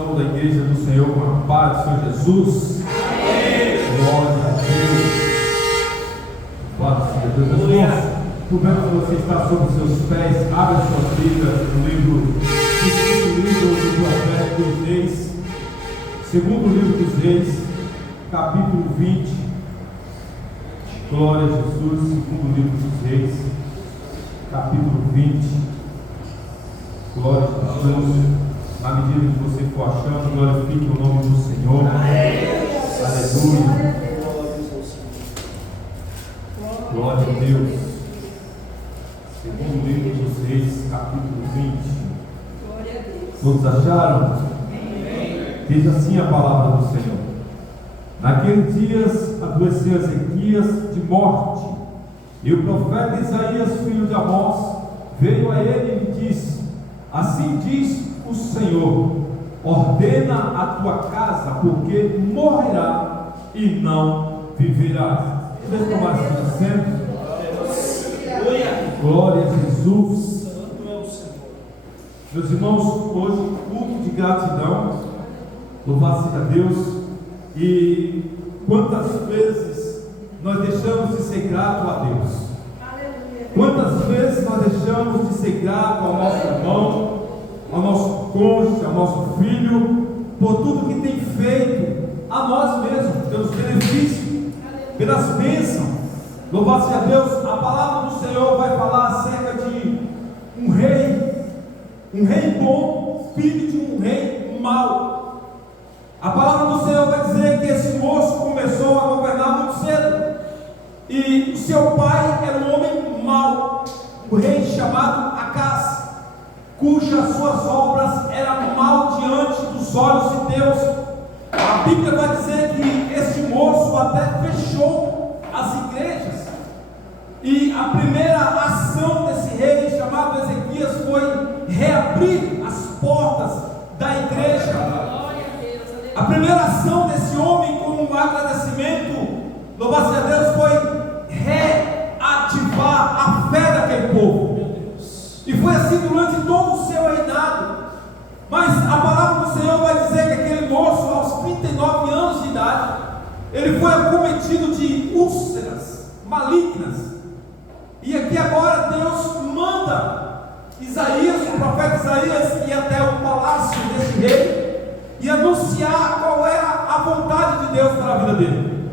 Saúde da igreja do Senhor com a paz do Senhor Jesus. Amém. Glória a Deus. Glória a Deus. Irmãos, portanto, se você está sobre os seus pés, abra a sua Bíblia no livro do profeta dos Reis, segundo livro dos Reis, capítulo 20. Glória a Jesus, segundo livro dos Reis, capítulo 20. Glória a Jesus. Na medida que você for achando, glorifique o nome do Senhor. Aleluia. Glória a Deus. Segundo livro dos Reis, capítulo 20. Glória a Deus. Todos acharam? Diz assim a palavra do Senhor: Naqueles dias adoeceu Ezequias de morte, e o profeta Isaías, filho de Amós, veio a ele e lhe disse: Assim diz o Senhor, ordena a tua casa, porque morrerá e não viverás. Podemos tomar esse assento? Glória a Jesus. Meus irmãos, hoje culto de gratidão. Louvado seja Deus. E quantas vezes nós deixamos de ser grato a Deus? Quantas vezes nós deixamos de ser grato ao nosso irmão, ao nosso cônjuge, ao nosso filho, por tudo que tem feito a nós mesmos, pelos benefícios, pelas bênçãos. Louvado seja Deus. A palavra do Senhor vai falar acerca de um rei bom, filho de um rei mau. A palavra do Senhor vai dizer que esse moço começou a governar muito cedo, e o seu pai era um homem mau, um rei chamado Acás, cujas suas obras eram mal diante dos olhos de Deus. A Bíblia vai dizer que este moço até fechou as igrejas, e a primeira ação desse rei chamado Ezequias foi reabrir as portas da igreja. A primeira ação desse homem, como um agradecimento, louvado seja Deus, foi reativar a fé daquele povo. E foi assim durante todo o seu reinado. Mas a palavra do Senhor vai dizer que aquele moço, aos 39 anos de idade, ele foi acometido de úlceras malignas. E aqui agora Deus manda Isaías, o profeta Isaías, ir até o palácio desse rei e anunciar qual era a vontade de Deus para a vida dele.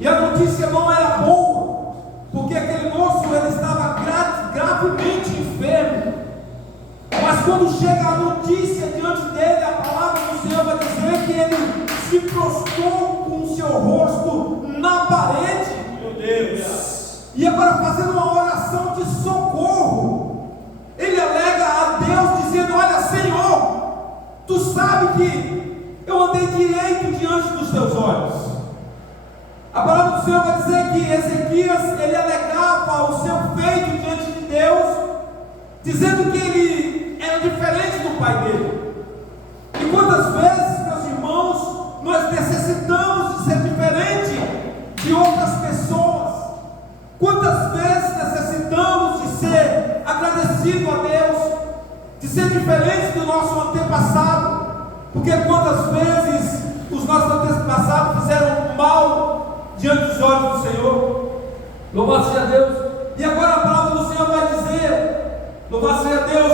E a notícia não era boa, porque aquele moço ele estava gravemente enfermo. Mas quando chega a notícia diante dele, a palavra do Senhor vai dizer que ele se prostrou com o seu rosto na parede. Meu Deus! E agora fazendo uma oração de socorro, ele alega a Deus dizendo: olha, Senhor, tu sabe que eu andei direito diante dos teus olhos. A palavra do Senhor vai dizer que Ezequias, ele alegava o seu feito diante de Deus, dizendo que ele era diferente do pai dele. E quantas vezes, meus irmãos, nós necessitamos de ser diferente de outras pessoas? Quantas vezes necessitamos de ser agradecido a Deus, de ser diferente do nosso antepassado? Porque quantas vezes os nossos antepassados fizeram mal diante dos olhos do Senhor? Louvado seja Deus. E agora a palavra do Senhor vai dizer, louvado seja Deus,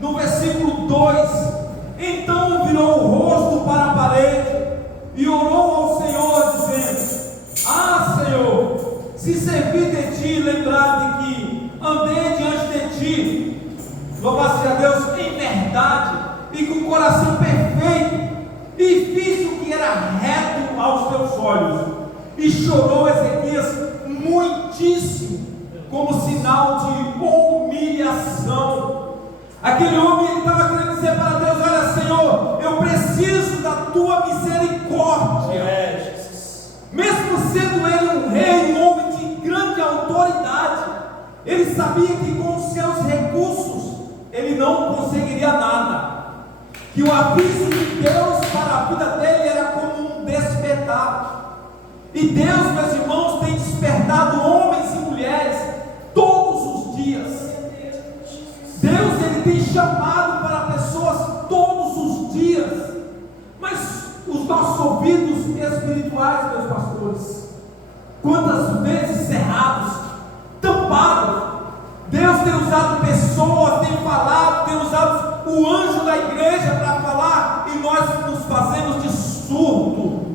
no versículo 2: então virou o rosto para a parede e orou ao Senhor, dizendo: ah, Senhor, se servi de ti, lembrar de que andei diante de ti, louvado seja Deus, em verdade e com coração perfeito, e fiz o que era reto aos teus olhos. E chorou Ezequias muitíssimo, como sinal de humilhação. Aquele homem estava querendo dizer para Deus: olha, Senhor, eu preciso da tua misericórdia. Mesmo sendo ele um rei, um homem de grande autoridade, ele sabia que com os seus recursos ele não conseguiria nada, que o aviso de Deus para a vida dele era como um despertar. E Deus, meus irmãos, tem despertado homens e mulheres todos os dias. Deus, ele tem chamado para pessoas todos os dias. espirituais, meus pastores, quantas vezes cerrados, tampados. Deus tem usado pessoas, tem falado, tem usado o anjo da igreja para falar, e nós nos fazemos de surdo.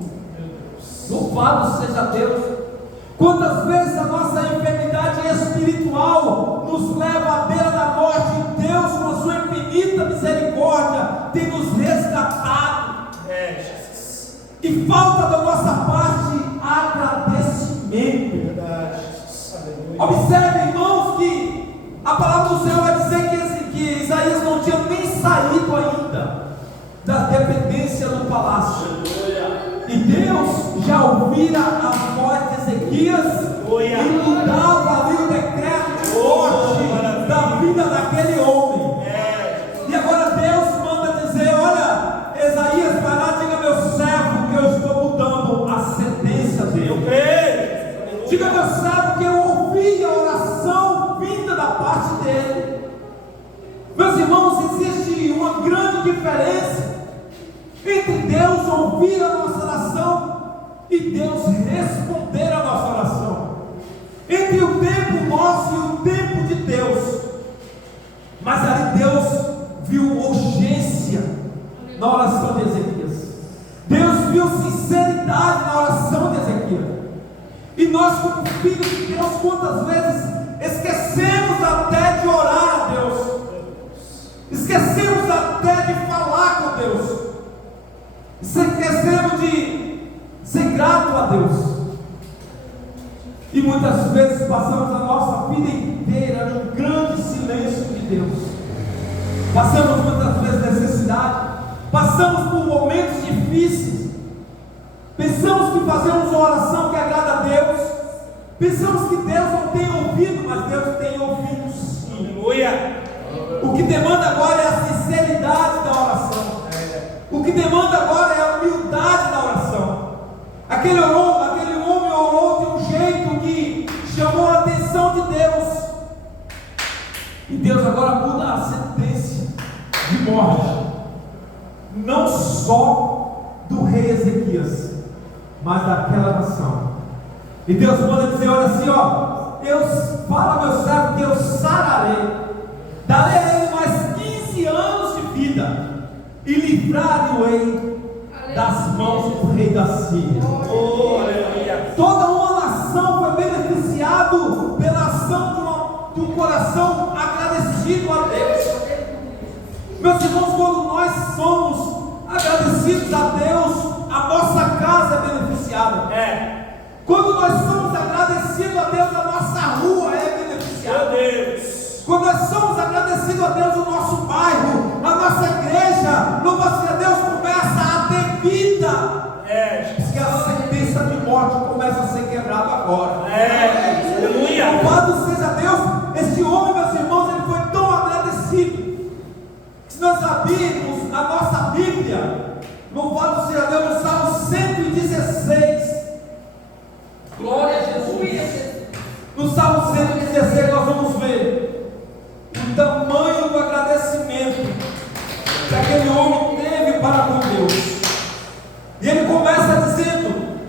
Louvado seja Deus. Quantas vezes a nossa enfermidade espiritual nos leva à beira da morte, e Deus, com a sua infinita misericórdia, tem nos resgatado. Jesus. E falta da nossa parte agradecimento. Verdade. Observe, irmãos, que a palavra do Senhor vai dizer que Isaías não tinha nem saído ainda da dependência do palácio. E Deus já ouvira a voz de Ezequias e mudava ali o decreto de morte da vida daquele homem. E agora Deus manda dizer: olha, Isaías, vai lá, diga meu servo que eu estou mudando a sentença dele. Diga meu servo que eu ouvi a oração vinda da parte dele. Meus irmãos, existe uma grande diferença entre Deus ouvir a nossa oração e Deus responder a nossa oração, entre o tempo nosso e o tempo de Deus. Mas ali Deus viu urgência na oração de Ezequias, Deus viu sinceridade na oração de Ezequias. E nós, como filhos de Deus, quantas vezes esquecemos até de orar a Deus, esquecemos até de falar com Deus, esquecemos de ser grato a Deus, e muitas vezes passamos a nossa vida inteira num grande silêncio de Deus. Passamos muitas vezes necessidade, passamos por momentos difíceis, pensamos que fazemos uma oração que agrada a Deus, pensamos que Deus não tem ouvido, mas Deus tem ouvido sim. Aleluia. O que demanda agora é a sinceridade da oração. O que demanda agora é a humildade da oração. Aquele homem orou de um jeito que chamou a atenção de Deus. E Deus agora muda a sentença de morte, não só do rei Ezequias, mas daquela nação. E Deus manda dizer: olha assim, fala meu servo que eu sararei, darei a ele mais 15 anos de vida, e livrar-o-ei das mãos do rei da Síria. Toda uma nação foi beneficiada pela ação de um coração agradecido a Deus. Meus irmãos, quando nós somos agradecidos a Deus, a nossa casa é beneficiada. Quando nós somos agradecidos a Deus, a nossa rua é beneficiada. Quando nós somos agradecidos a Deus, o nosso bairro, a nossa igreja, louva-se a Deus, começa a ter vida. Porque a sentença de morte começa a ser quebrada agora. Louvado seja Deus. Este homem, meus irmãos, ele foi tão agradecido que, se nós abrirmos a nossa Bíblia, louvado seja Deus, no Salmo 116, glória a Jesus. No Salmo 116 nós vamos ver o tamanho do agradecimento que aquele homem teve para com Deus. E ele começa dizendo,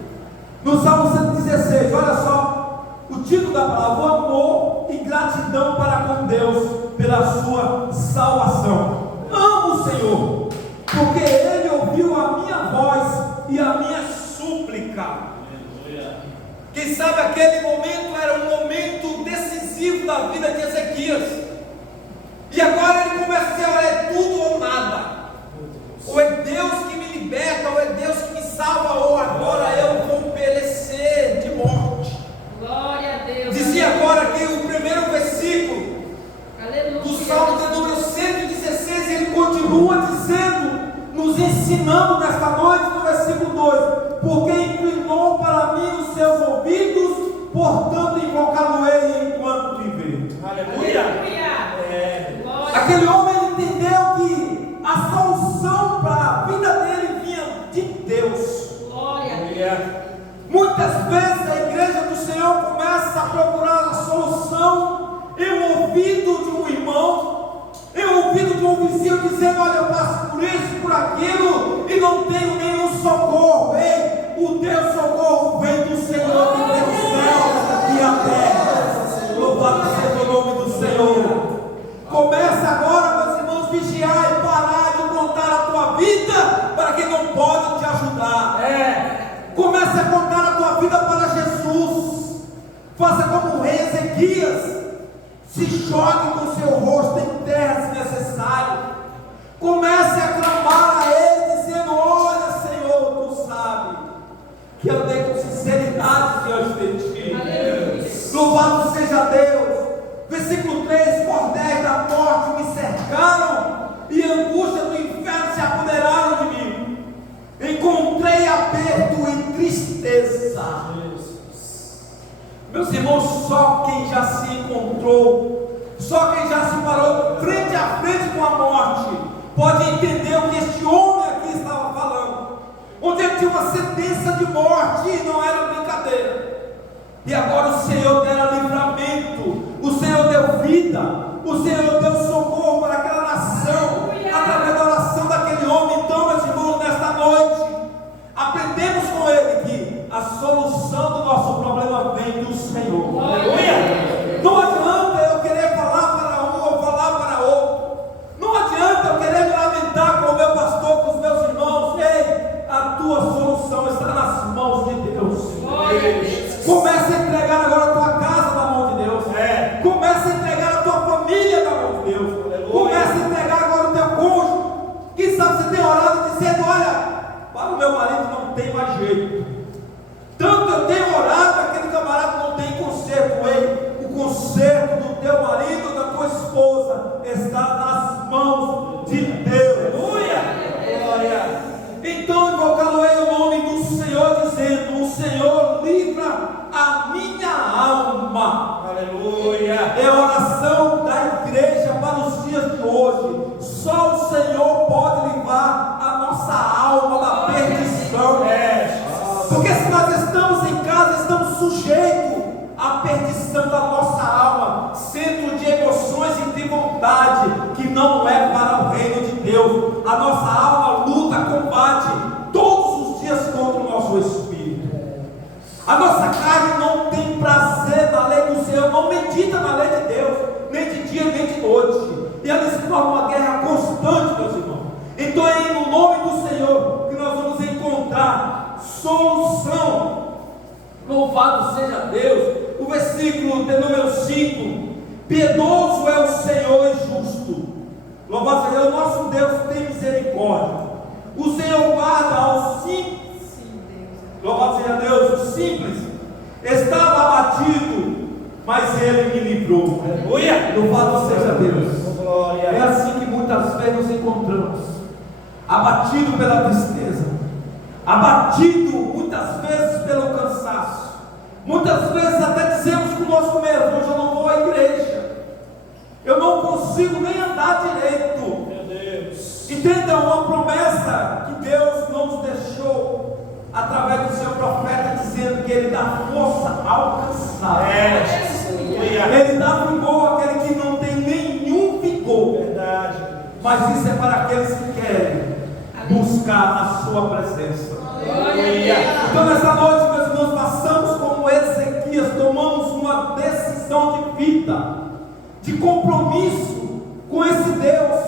no Salmo 116, olha só, o título da palavra: o amor e gratidão para com Deus pela sua salvação. Amo o Senhor, porque Ele ouviu a minha voz e a minha súplica. Quem sabe aquele momento era um momento decisivo da vida de Ezequias. E agora ele começa a dizer: olha, é tudo ou nada. Ou é Deus que me liberta, ou é Deus que me salva, ou agora eu vou perecer de morte. Glória a Deus. Dizia agora que o primeiro versículo do Salmo de número 116, ele continua dizendo, nos ensinando nesta noite, no versículo 2: porque inclinou para mim os seus ouvidos, portanto invocá-lo-ei enquanto viver. Aleluia. Aquele homem entendeu que a solução para a vida dele vinha de Deus. Glória. Muitas vezes a igreja do Senhor começa a procurar a solução em um ouvido de um irmão, em um ouvido de um vizinho, dizendo: olha, eu passo por isso, por aquilo, e não tenho nenhum socorro. Ei, o Deus Senhor. Começa agora, meus irmãos, vigiar e parar de contar a tua vida para quem não pode te ajudar. Comece a contar a tua vida para Jesus. Faça como o rei Ezequias. Se jogue com seu rosto em terra se necessário. Comece a clamar a Ele, dizendo: olha, Senhor, Tu sabe que eu andei com sinceridade diante de Ti. Aleluia. Louvado seja Deus. Versículo 3: por 10 da morte me cercaram, e a angústia do inferno se apoderaram de mim. Encontrei aperto e tristeza. Meus irmãos, só quem já se encontrou, só quem já se parou frente a frente com a morte, pode entender o que este homem aqui estava falando. Onde ele tinha uma sentença de morte e não era brincadeira. E agora o Senhor dera livramento, o Senhor deu vida, o Senhor deu socorro para aquela nação, através da oração daquele homem. Então, meus irmãos, nesta noite, aprendemos com ele que a solução do nosso problema vem do Senhor. Aleluia! Não adianta eu querer falar para um ou falar para outro. Não adianta eu querer me lamentar com o meu pastor, com os meus irmãos. Ei, a tua solução está nas mãos de Deus. Comece a entregar agora a tua casa na mão de Deus. Comece a entregar a tua família na mão de Deus. Comece a entregar agora o teu cônjuge. Quem sabe você tem orado dizendo: olha, para o meu marido não tem mais jeito. Tanto eu tenho orado, aquele camarada não tem conserto. Ei, o conserto do teu marido, da tua esposa, está nas mãos de Deus. Aleluia! Então invocá-lo-ei o nome do Senhor, dizendo: o Senhor livra a minha alma. Aleluia! É a oração da igreja para os dias de hoje. Só o Senhor pode livrar a nossa alma da perdição. Porque se nós estamos em casa, estamos sujeitos à perdição da nossa alma, centro de emoções e de vontade, que não é para o reino de Deus. A nossa alma luta, combate todos os dias contra o nosso espírito. A nossa carne não tem prazer na lei do Senhor, não medita na lei de Deus, nem de dia nem de noite, e ela se torna uma guerra constante, meus irmãos. Então é no nome do Senhor que nós vamos encontrar solução. Louvado seja Deus. O versículo de número 5: piedoso é o Senhor e justo. Louvado seja Deus. O nosso Deus tem misericórdia. O Senhor guarda aos simples. Louvado seja Deus. O simples estava abatido, mas Ele me livrou. Aleluia. Louvado seja Deus. É assim que muitas vezes nos encontramos, abatido pela tristeza, abatido muitas vezes pelo cansaço. Muitas vezes até dizemos conosco mesmo: hoje eu não vou à igreja, eu não consigo nem andar direito. Meu Deus. Entenda, uma promessa que Deus nos deixou através do seu profeta, dizendo que Ele dá força ao cansado. Ele dá vigor àquele que não tem nenhum vigor. Verdade. Mas isso é para aqueles que querem buscar a sua presença. Então nessa noite, meus irmãos, passamos como Ezequias, tomamos uma decisão de vida, de compromisso com esse Deus,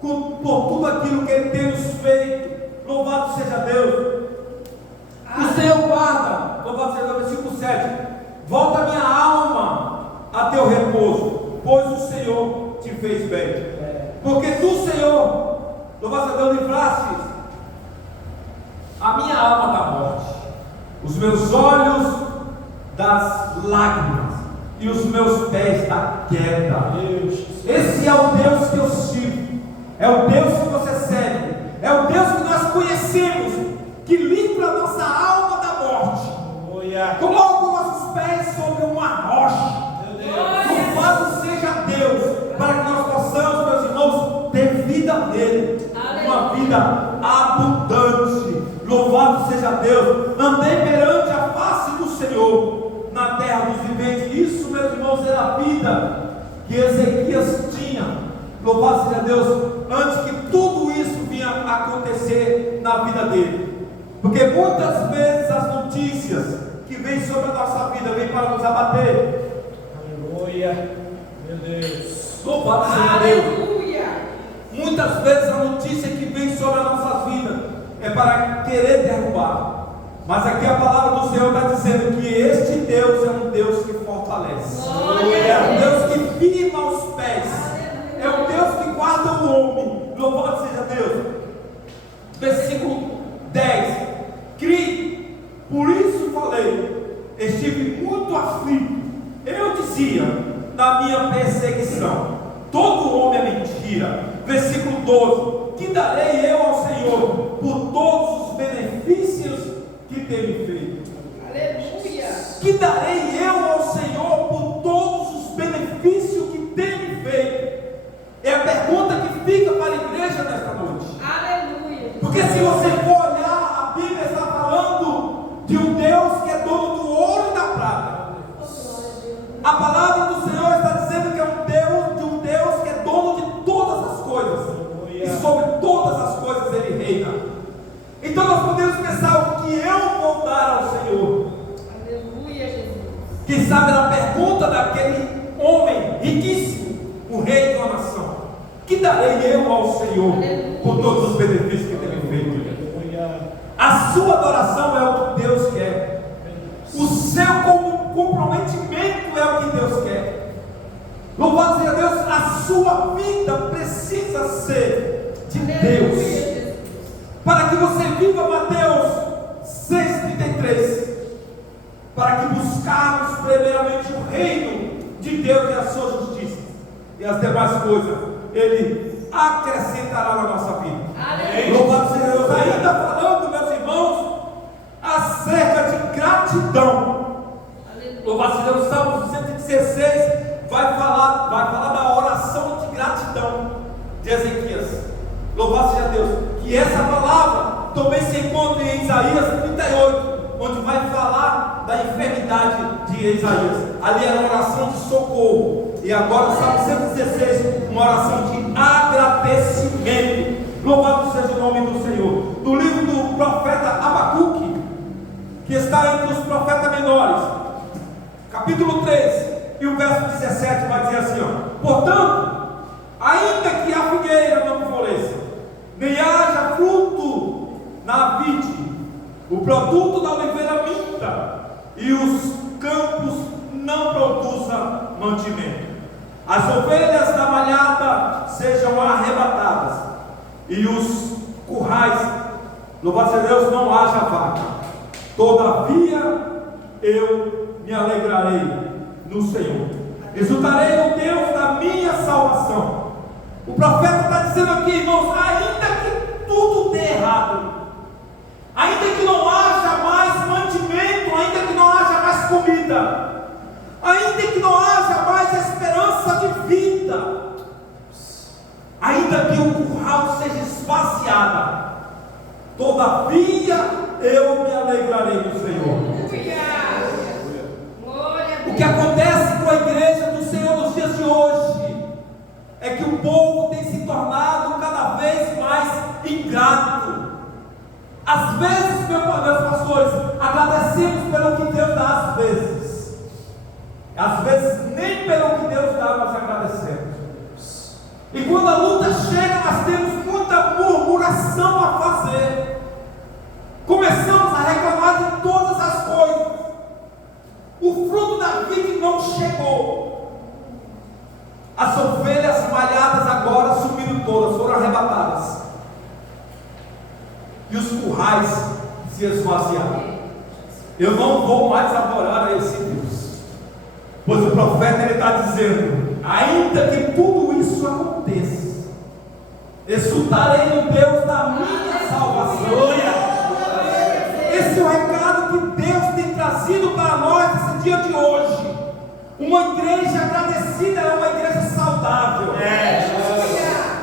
por tudo aquilo que Ele tem nos feito. Louvado seja Deus. O Senhor guarda, louvado seja Deus, versículo 7: volta minha alma a teu repouso, pois o Senhor te fez bem. Porque tu, Senhor, louvado seja Deus, livraste a minha alma da morte, os meus olhos das lágrimas e os meus pés da queda. Esse é o Deus que eu sirvo, é o Deus que você segue, é o Deus que nós conhecemos, que livra a nossa alma da morte. Coloca os nossos pés sobre uma rocha. Louvado seja Deus, para que nós possamos, meus irmãos, ter vida nele, uma vida abundante. Louvado seja Deus. Andei perante a face do Senhor na terra dos viventes. Isso, meus irmãos, era a vida que Ezequias tinha. Louvado seja Deus, antes que tudo isso vinha acontecer na vida dele. Porque muitas vezes as notícias que vêm sobre a nossa vida vêm para nos abater. Aleluia. Meu Deus. Louvado seja Deus. Aleluia. Muitas vezes a notícia que vem sobre a nossa vida é para querer derrubar. Mas aqui a palavra do Senhor está dizendo que este Deus é um Deus que fortalece. É um Deus que firma os pés. É um Deus que guarda o homem. Louvado seja Deus. Versículo 10. Crie, por isso falei, estive muito aflito. Eu dizia na minha perseguição: todo homem é mentira. Versículo 12: que darei eu ao Senhor por todos os benefícios que tem me feito? Aleluia. Que darei eu ao Senhor por todos os benefícios que tem me feito? É a pergunta que fica para a igreja nesta noite. Aleluia. Porque se você for olhar, a Bíblia está falando de um Deus que é dono do ouro e da prata. A palavra do Senhor está dizendo que é de um Deus que é dono de todas as coisas. E sobre todas as coisas Ele reina. Então nós podemos pensar: o que eu vou dar ao Senhor? Aleluia, Jesus. Quem sabe na pergunta daquele homem riquíssimo, o rei de uma nação: que darei eu ao Senhor por todos os benefícios que tem feito? A sua adoração é o que Deus quer. O seu comprometimento é o que Deus quer. Louvado seja Deus. A sua vida precisa ser de Deus. Para que você viva Mateus 6,33, para que buscarmos primeiramente o reino de Deus e a sua justiça, e as demais coisas Ele acrescentará na nossa vida. Louvado seja Deus. Ainda falando, meus irmãos, acerca de gratidão. Louvado seja Deus. Salmo 116 vai falar da oração de gratidão de Ezequias. Louvado seja Deus. Que essa palavra também se encontra em Isaías 38, onde vai falar da enfermidade de Isaías. Ali era uma oração de socorro. E agora, Salmo 116, uma oração de agradecimento. Louvado seja o nome do Senhor. No livro do profeta Abacuque, que está entre os profetas menores, capítulo 3, e o verso 17 vai dizer assim: portanto, ainda que a figueira não floresça, nem haja fruto na vide, o produto da oliveira minta, e os campos não produzam mantimento, as ovelhas da malhada sejam arrebatadas, e os currais, louvado seja Deus, não haja vaca, todavia eu me alegrarei no Senhor, exultarei no Deus da minha salvação. O profeta está dizendo aqui, irmãos, ainda que tudo dê errado, ainda que não haja mais mantimento, ainda que não haja mais comida, ainda que não haja mais esperança de vida, ainda que o curral seja esvaziado, todavia eu me alegrarei no Senhor. O que acontece com a igreja do Senhor nos dias de hoje é que o povo tem se tornado cada vez mais ingrato. Às vezes, meus pastores, agradecemos pelo que Deus dá, às vezes nem pelo que Deus dá nós agradecemos. E quando a luta chega, nós temos muita murmuração a fazer, começamos a reclamar de todas as coisas. O fruto da vida não chegou. As ovelhas malhadas agora sumiram todas, foram arrebatadas, e os currais se esvaziaram. Eu não vou mais adorar a esse Deus, pois o profeta ele está dizendo: ainda que tudo isso aconteça, exultarei no Deus da minha salvação. Esse é o recado que Deus tem trazido para nós nesse dia de hoje. Uma igreja agradecida é uma igreja saudável.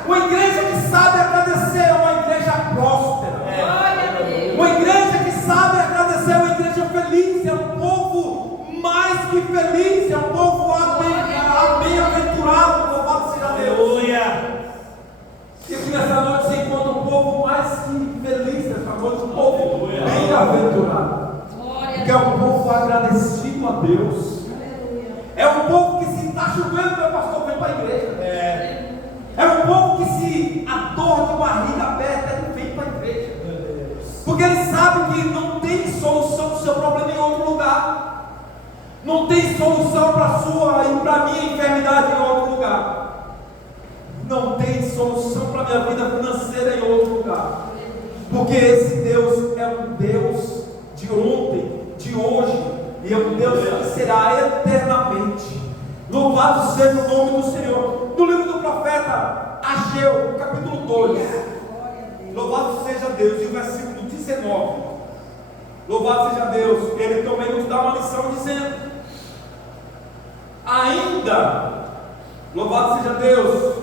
Uma igreja que sabe agradecer é uma igreja próspera. Uma igreja que sabe agradecer é uma igreja feliz. É um povo mais que feliz. É um povo bem-aventurado. Louvado seja Deus. E aqui nessa noite você encontra um povo mais que feliz. Nessa noite, um povo bem-aventurado. Que é um povo agradecido a Deus. É um povo que, se está chovendo, meu pastor solução para o seu problema em outro lugar. Não tem solução para a sua e para a minha enfermidade em outro lugar. Não tem solução para a minha vida financeira em outro lugar. Porque esse Deus é um Deus de ontem, de hoje, e é um Deus que será eternamente. Louvado seja o nome do Senhor. No livro do profeta Ageu, capítulo 2, louvado seja Deus, e o versículo 19, louvado seja Deus, ele também nos dá uma lição dizendo: ainda, louvado seja Deus,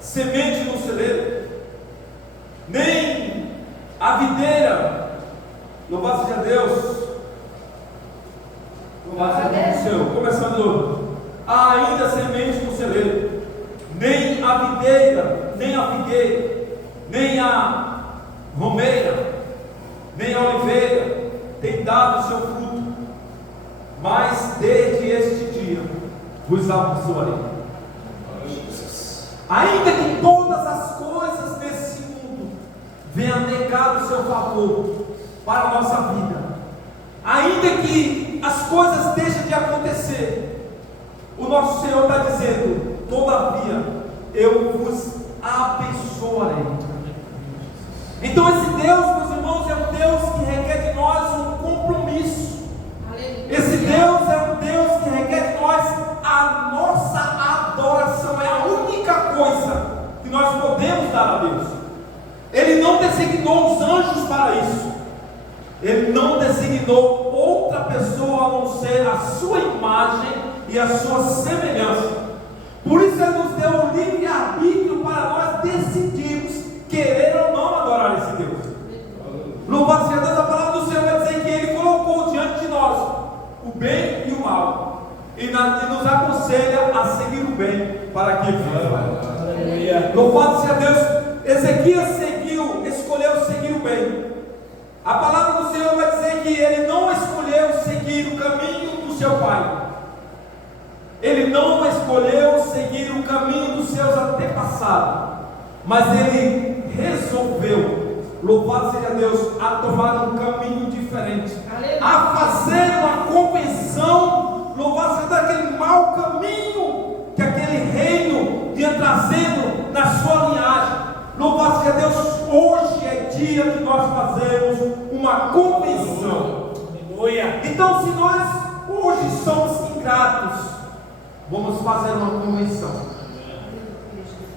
semente no celeiro, nem a videira, louvado seja Deus, louvado seja Deus do céu, começando, ainda semente no celeiro, nem a videira, nem a figueira, nem a romeira, nem a oliveira tem dado o seu fruto, mas desde este dia vos abençoarei. Ainda que todas as coisas desse mundo venham negar o seu favor para a nossa vida, ainda que as coisas deixem de acontecer, o nosso Senhor está dizendo: todavia eu vos abençoarei. Então esse Deus, meus irmãos, é um Deus que requer de nós um compromisso. Esse Deus é um Deus que requer de nós a nossa adoração. É a única coisa que nós podemos dar a Deus. Ele não designou os anjos para isso. Ele não designou outra pessoa a não ser a sua imagem e a sua semelhança. Por isso Ele nos deu o livre-arbítrio para nós decidirmos querer ou não adorar esse Deus. Louvado seja Deus, a palavra do Senhor vai dizer que Ele colocou diante de nós o bem e o mal, e nos aconselha a seguir o bem para que viva. Louvado seja Deus. Ezequias escolheu seguir o bem. A palavra do Senhor vai dizer que ele não escolheu seguir o caminho do seu pai. Ele não escolheu seguir o caminho dos seus antepassados, mas ele resolveu, louvado seja Deus, a tomar um caminho diferente, a fazer uma convenção, louvado seja daquele mau caminho que aquele reino ia trazendo na sua linhagem. Louvado seja Deus, hoje é dia que nós fazemos uma convenção. Então, se nós hoje somos ingratos, vamos fazer uma convenção.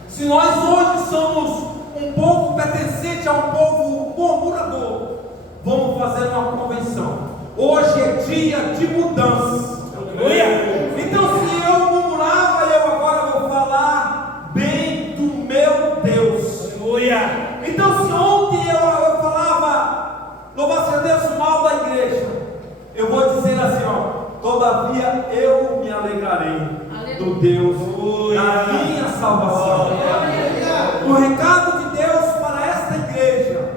Se nós hoje somos um povo pertencente a um povo murmurador, vamos fazer uma convenção. Hoje é dia de mudança. Então, se eu murmurava, eu agora vou falar bem do meu Deus. Então, se ontem eu falava, louvado seja Deus, mal da igreja, eu vou dizer assim, todavia eu me alegrarei do Deus da minha salvação. O recado de Deus para esta igreja,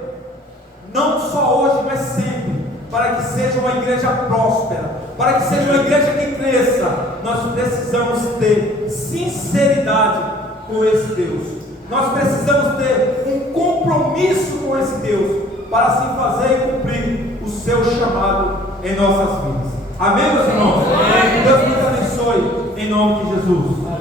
não só hoje, mas sempre, para que seja uma igreja próspera, para que seja uma igreja que cresça, nós precisamos ter sinceridade com esse Deus. Nós precisamos ter um compromisso com esse Deus, para assim fazer e cumprir o seu chamado em nossas vidas. Amém, meus irmãos? Deus nos abençoe em nome de Jesus.